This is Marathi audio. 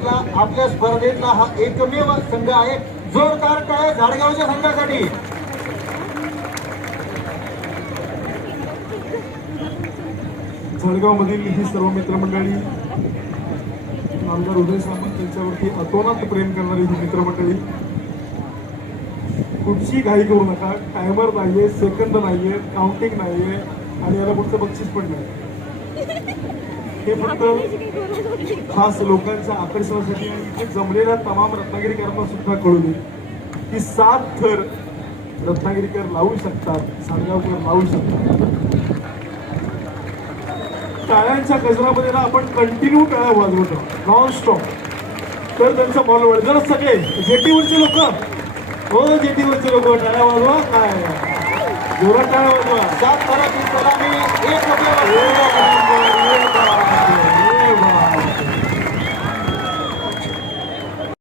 आपला- आपल्या स्पर्धेतला हा एकमेव संघ आहे. जोरदार टाळ्या झाडगावच्या संघासाठी. जळगावमधील ही सर्व मित्रमंडळी आमदार उदय सामंत यांच्यावरती अतोनात प्रेम करणारी ही मित्रमंडळी. कुठची घाई करू नका. टायमर नाहीये सेकंद नाहीये काउंटिंग नाहीये आणि याला पुढचं बक्षीस पण नाही. हे फक्त खास लोकांच्या आकर्षणासाठी इथे जमलेल्या तमाम रत्नागिरीकरांना सुद्धा कळू दे की सात थर रत्नागिरीकर लावू शकतात सांगावकर लावू शकतात. टाळ्यांच्या गजरामध्ये ना आपण कंटिन्यू टाळ्या वाजवतो नॉन स्टॉप तर त्यांचा बॉल वळ जर सगळे. जेटीवरचे लोक. हो जेटीवरचे लोक. टाळ्या वाजवा. काय? जोरात टाळ्या वाजवा. सात थराची सलामी